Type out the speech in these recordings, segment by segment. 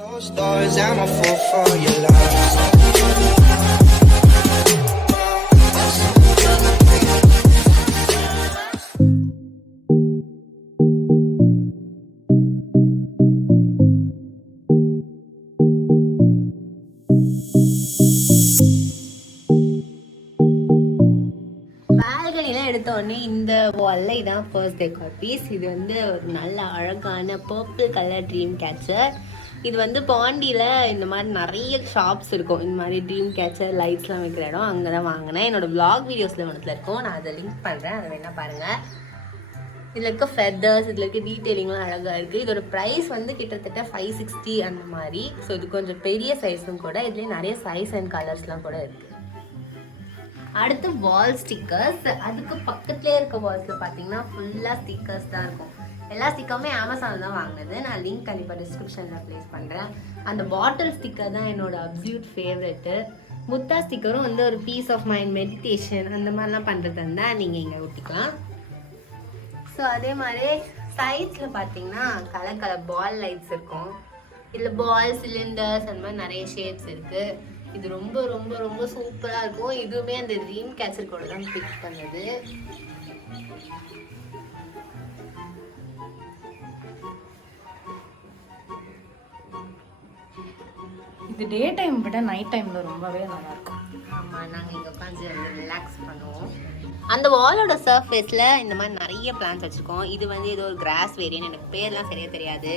Closed doors, I'm a fool for your love. எடுத்த உடனே இந்த வால்ல இதான் ஃபர்ஸ்ட் டெக்கார் பீஸ். இது வந்து ஒரு நல்ல அழகான பர்பிள் கலர் ட்ரீம் கேச்சர். இது வந்து பாண்டியில் இந்த மாதிரி நிறைய ஷாப்ஸ் இருக்கும், இந்த மாதிரி ட்ரீம் கேச்சர் லைட்ஸ்லாம் வைக்கிற இடம். அங்கே தான் வாங்கினேன். என்னோட vlog வீடியோஸில் ஒன்றுத்தில் இருக்கும், நான் அதை லிங்க் பண்ணுறேன், அதை வேணா பாருங்கள். இதில் இருக்க ஃபெதர்ஸ், இதில் இருக்க டீட்டெயிலிங்லாம் அழகாக இருக்குது. இதோட ப்ரைஸ் வந்து கிட்டத்தட்ட 560 அந்த மாதிரி. ஸோ இது கொஞ்சம் பெரிய சைஸும் கூட. இதுலேயே நிறைய சைஸ் அண்ட் கலர்ஸ்லாம் கூட இருக்குது. அடுத்து வால் ஸ்டிக்கர்ஸ். அதுக்கு பக்கத்துலேயே இருக்க வால்ஸில் பார்த்தீங்கன்னா ஃபுல்லாக ஸ்டிக்கர்ஸ் தான் இருக்கும். எல்லா ஸ்டிக்கருமே அமேசான் தான் வாங்கினது. நான் லிங்க் கண்டிப்பாக டிஸ்கிரிப்ஷனில் ப்ளேஸ் பண்ணுறேன். அந்த பாட்டில் ஸ்டிக்கர் தான் என்னோட அப்சல்யூட் ஃபேவரெட்டு. முத்தா ஸ்டிக்கரும் வந்து ஒரு பீஸ் ஆஃப் மைண்ட், மெடிடேஷன் அந்த மாதிரிலாம் பண்ணுறது இருந்தால் நீங்கள் இங்கே ஒட்டிக்கலாம். ஸோ அதே மாதிரி சைட்ஸில் பார்த்தீங்கன்னா கலர் கலர் பால் லைட்ஸ் இருக்கும். இதில் பால், சிலிண்டர்ஸ் அந்த மாதிரி நிறைய ஷேப்ஸ் இருக்குது. இது ரொம்ப ரொம்ப ரொம்ப சூப்பராக இருக்கும். இதுவுமே அந்த ட்ரீம் கேச்சர் கூட தான் பிக் பண்ணது. இது டே டைம் விட நைட் டைமில் ரொம்பவே நல்லாயிருக்கும். ஆமாம், நாங்கள் இங்கே உட்காந்து வந்து ரிலாக்ஸ் பண்ணுவோம். அந்த வாலோட சர்ஃபேஸில் இந்த மாதிரி நிறைய பிளான்ஸ் வச்சுருக்கோம். இது வந்து ஏதோ ஒரு கிராஸ் வேரியன், எனக்கு பேர்லாம் சரியாக தெரியாது.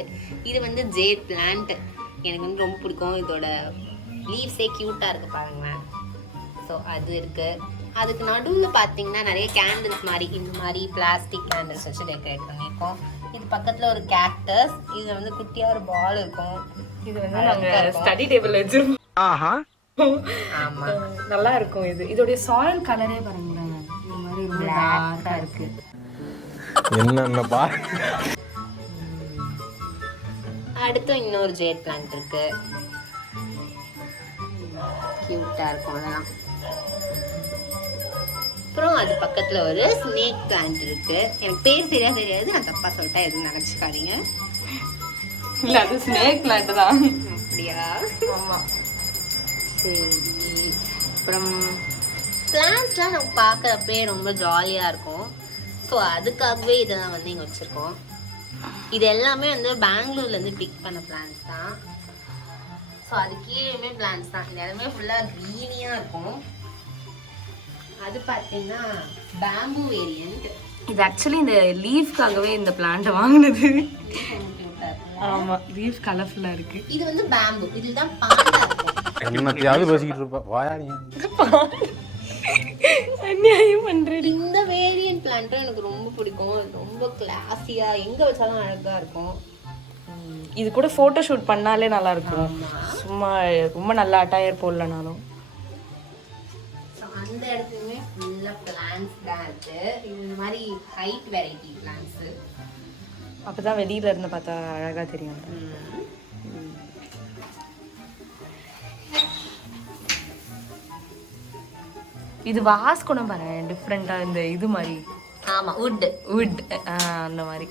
இது வந்து ஜேட் பிளான்ட், எனக்கு வந்து ரொம்ப பிடிக்கும். இதோட லீவ்ஸே க்யூட்டாக இருக்குது பாருங்களேன். ஸோ அது இருக்குது. அதுக்கு நடுவில் பார்த்தீங்கன்னா நிறைய கேண்டில்ஸ் மாதிரி, இந்த மாதிரி பிளாஸ்டிக் கேண்டில்ஸ் வச்சு டெக்கரேட் பண்ணியிருக்கோம். இது பக்கத்தில் ஒரு கேக்டஸ். இது வந்து குட்டியாக ஒரு பால் இருக்கும். இது வந்து நாங்கள் ஸ்டடி டேபிள் வச்சுருக்கோம். ஆமாம், நல்லா இருக்கும். இதோடைய சாயில் கலரே பாருங்களேன், இந்த மாதிரி பிளாக்காக இருக்குது. என்னென்னப்பா. அடுத்து இன்னொரு ஜேட் பிளான்ட் இருக்குது, கியூட்டாக இருக்கும் அதெல்லாம். அப்புறம் அது பக்கத்தில் ஒரு ஸ்னேக் பிளான்ட் இருக்குது. எனக்கு பேர் சரியாக தெரியாது, நான் தப்பாக சொல்லிட்டா எதுவும் நினச்சிக்காதீங்க. இல்லை, அது ஸ்னேக் பிளான்ட் தான். அப்படியா? ஆமாம். சரி. அப்புறம் பிளான்ட்ஸ்லாம் நம்ம பார்க்குறப்பே ரொம்ப ஜாலியாக இருக்கும். ஸோ அதுக்காகவே இதெல்லாம் வந்து இங்கே வச்சுருக்கோம். இது எல்லாமே வந்து பெங்களூர்லேருந்து பிக் பண்ண பிளான்ஸ் தான். ஸோ அது கீழேயுமே பிளான்ஸ் தான். இது எல்லாமே ஃபுல்லாக க்ரீனியாக இருக்கும். அது பார்த்தீங்கன்னா பேம்பு வேரியன்ட். இது ஆக்சுவலி இந்த லீஃப்காகவே இந்த பிளான்ட்டை வாங்கினது. ஆமாம், லீஃப் கலர்ஃபுல்லாக இருக்கு. இது வந்து பேம்பு, இதில் தான் பாண்டா இருக்கும். என்னத்தையாவது பேசிக்கிட்டு இருப்பா, வாயா நீ. அநியாயம் பண்ணுறேன். இந்த வேரியன்ட் பிளான்ட்டும் எனக்கு ரொம்ப பிடிக்கும். ரொம்ப கிளாஸியாக எங்கே வச்சாலும் அழகாக இருக்கும். இது கூட ஃபோட்டோ ஷூட் பண்ணாலே நல்லா இருக்கும். சும்மா ரொம்ப நல்லா அட்டையர் போடலனாலும். அந்த இடத்துலையுமே ஃபுல்லாக பிளான்ஸ் தான் இருக்குது. இந்த மாதிரி ஹைட் வெரைட்டி பிளான்ஸு. அப்போ தான் வெளியில இருந்து பார்த்தா அழகாக தெரியும். இது வாஸ் கூட பாரு, டிஃப்ரெண்ட்டாக இந்த இது மாதிரி. ஆமாம், வுட் அந்த மாதிரி.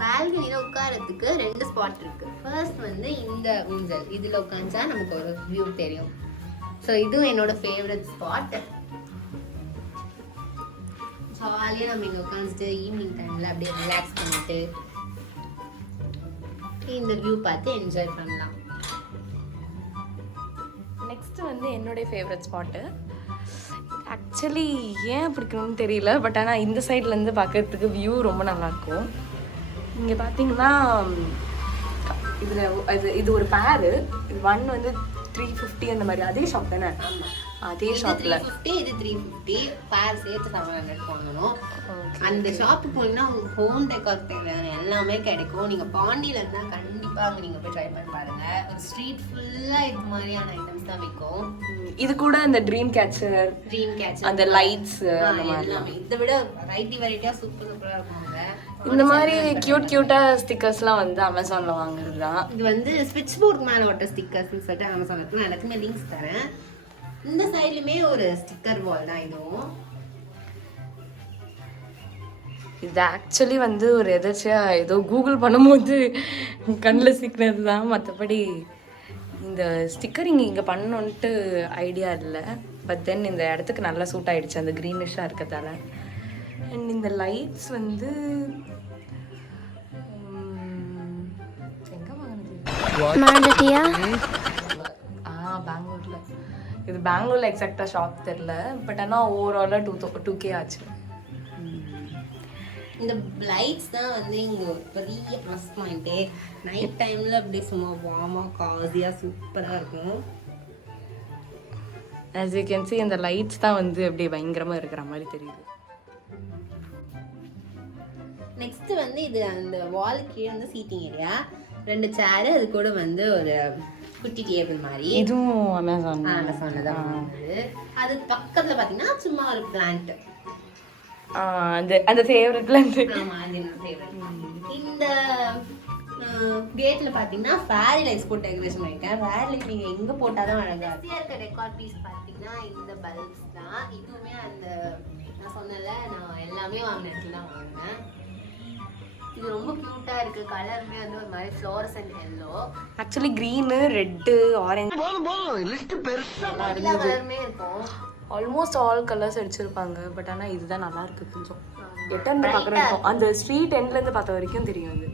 பால்கனியில் உட்காரத்துக்கு 2 ஸ்பாட் இருக்குது. ஃபர்ஸ்ட் வந்து இந்த ஊஞ்சல், இதில் உட்காந்தா நமக்கு ஒரு வியூ தெரியும். ஸோ இதுவும் என்னோட ஃபேவரட் ஸ்பாட். ஜாலியாக நம்ம இங்கே உட்காந்துட்டு ஈவினிங் டைமில் அப்படியே ரிலாக்ஸ் பண்ணிட்டு இந்த வியூ பார்த்து என்ஜாய் பண்ணலாம். நெக்ஸ்ட் வந்து என்னுடைய ஃபேவரட் ஸ்பாட்டு. ஆக்சுவலி ஏன் பிடிக்கணும்னு தெரியல, பட் ஆனால் இந்த சைட்லேருந்து பார்க்கறதுக்கு வியூ ரொம்ப நல்லாயிருக்கும். இங்கே பார்த்தீங்கன்னா இது ஒரு பேரு. இது 1 வந்து 350 அந்த மாதிரி. அதே ஷாப் தானே? அதே ஷாப்பில் 350, இது 350 பேர் சேர்த்து 700 வாங்கணும். அந்த ஷாப்புக்கு போனீங்கன்னா உங்களுக்கு ஹோம் டெக்கார் தேவையான எல்லாமே கிடைக்கும். நீங்கள் பாண்டியில் இருந்தால் கண்டிப்பாக அங்கே நீங்கள் போய் ட்ரை பண்ணி பாருங்கள். ஒரு ஸ்ட்ரீட் ஃபுல்லாக இது மாதிரியான ஐட்டம்ஸ் தான் விற்கும். இது கூட இந்த ட்ரீம் கேச்சர், அந்த லைட்ஸ், அந்த மாதிரி எல்லாமே இதை விட வெரைட்டியாக சூப்பராக இருக்குங்க. இந்த மாதிரி கியூட்டாக ஸ்டிக்கர்ஸ்லாம் வந்து அமேசானில் வாங்குறது தான். இது வந்து ஸ்விட்ச் போர்டு மேலே ஒட்ட ஸ்டிக்கர்ஸ்ன்னு சொல்லிட்டு அமேசான் இருக்கு. நான் எல்லாத்துக்குமே லிங்க்ஸ் தரேன். இந்த சைட்லையுமே ஒரு ஸ்டிக்கர் வால் தான் இதுவும். இது ஆக்சுவலி வந்து ஒரு எதாச்சியாக ஏதோ கூகுள் பண்ணும்போது கண்ணில் சிக்கிறது தான். மற்றபடி இந்த ஸ்டிக்கரிங் இங்கே பண்ணணுன்ட்டு ஐடியா இல்லை. பட் தென் இந்த இடத்துக்கு நல்லா சூட் ஆகிடுச்சு அந்த க்ரீனிஷாக இருக்கிறதால. அண்ட் இந்த லைட்ஸ் வந்து எங்கே வாங்கினது? பெங்களூரில். இது பெங்களூரில் எக்ஸாக்டாக ஷாப் தெரில. பட் ஆனால் ஓவராலாக 2K ஆச்சு. இந்த லைட்ஸ் தான் வந்து இங்கே ஒரு பெரிய ப்ளஸ் பாயிண்ட்டே. நைட் டைமில் அப்படியே சும்மா வார்மாக காசியாக சூப்பராக இருக்கும். ஆஸ் யூ கேன் see இந்த லைட்ஸ் தான் வந்து அப்படியே பயங்கரமாக இருக்கிற மாதிரி தெரியுது. நெக்ஸ்ட் வந்து இது அந்த வால் கீழே வந்து சீட்டிங் ஏரியா, 2 சேரு, அது கூட வந்து ஒரு குட்டி டேபிள் மாதிரி. இதுவும் அமேசான் தான். அது பக்கத்தில் பார்த்தீங்கன்னா சும்மா ஒரு பிளான்ட். அந்த ஃபேவரட்ல இருந்து. ஆமாம், அது என்ன ஃபேவரட். இந்த கேட்டில் பார்த்தீங்கன்னா ஃபேரி லைட்ஸ் போட்டு டெக்கரேஷன் பண்ணியிருக்கேன். ஃபேரி லைட் நீங்கள் எங்கே போட்டால் தான் அழகாக இருக்க டெக்கார் பீஸ் பார்த்தீங்கன்னா இந்த பல்ப்ஸ் தான். இதுவுமே அந்த நான் சொன்னல, நான் எல்லாமே வாங்கின இடத்துல தான் வாங்கினேன். இது ரொம்ப க்யூட்டாக இருக்குது. கலருமே வந்து ஒரு மாதிரி fluorescent yellow. Actually green, red, orange எல்லா கலருமே இருக்கும். ஆல்மோஸ்ட் ஆல் கலர்ஸ் அடிச்சிருப்பாங்க. பட் ஆனால் இதுதான் நல்லா இருக்கு. கொஞ்சம் எட்டர்ந்து பார்க்குறோம், அந்த ஸ்ட்ரீட் எண்ட்லேருந்து பார்த்த வரைக்கும் தெரியும். அது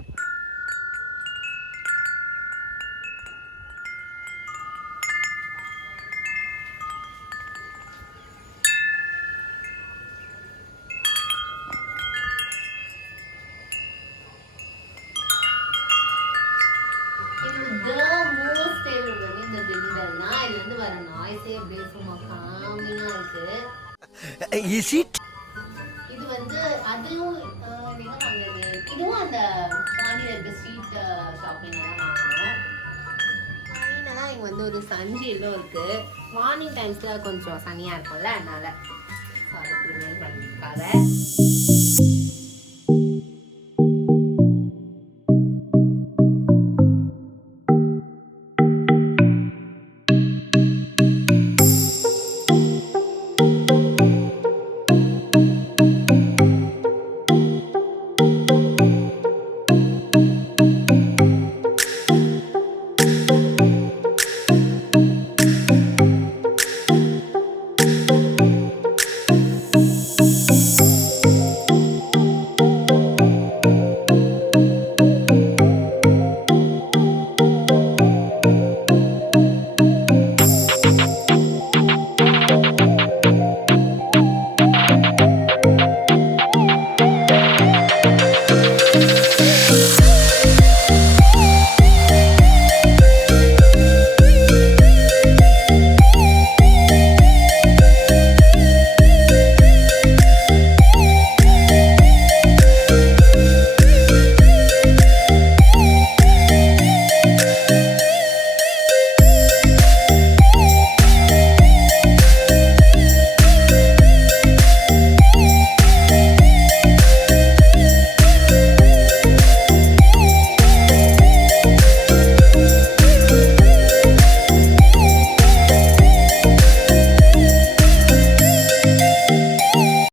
இது வந்து அதுவும் இதுவும் அந்த பாண்டியில் இருக்க ஸ்ட்ரீட் ஷாப்பிங்ல தான் வாங்கணும். ஃபைனலாக இங்கே வந்து ஒரு சன்ஜி எல்லாம் இருக்கு. மார்னிங் டைம்ஸ்ல கொஞ்சம் சனியாக இருக்கும்ல, அதனால அதை ப்ரிப்பேர் பண்ணியிருக்காங்க.